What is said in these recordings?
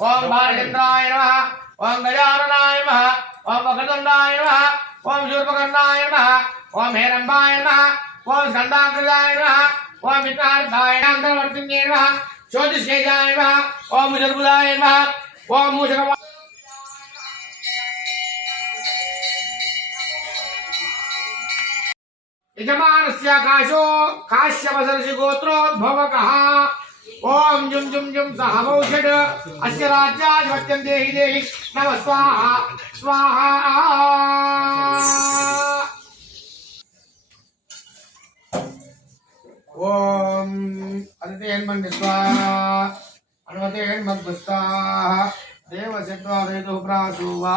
ओम भारचंद्राय नमः। ओम गजाननाय नमः। ओम वक्रतुंडाय नमः। ओम शूर्पकर्णाय नमः। ओम हेरंबाय नमः। ओम स्कंदाकृताय नमः। ओम विकार्थाय अंतर्वर्तिन्ये नमः। ज्योतिषेजाय नमः। ओम मुजर्बुदाय नमः। ओम मूषकवाय यजमानस्य काशो काश्यपसरसि गोत्रोद्भवकः ఓం జుం జుం జుం సహ భౌషడ్ అస్య రాజ్యాధిపత్యం దేహి దేహి. నమ స్వాహ. స్వాహ. ఓం. అంతేన్మంది స్వాహ. అనుమతేన్మద్భు స్వాహ. దేవశక్వా వేదు ప్రాసు వా.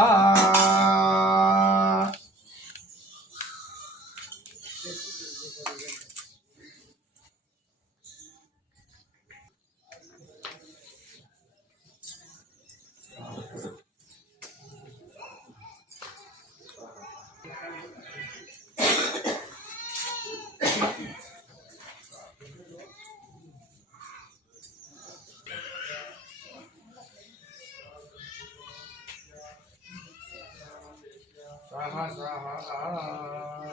Saha saha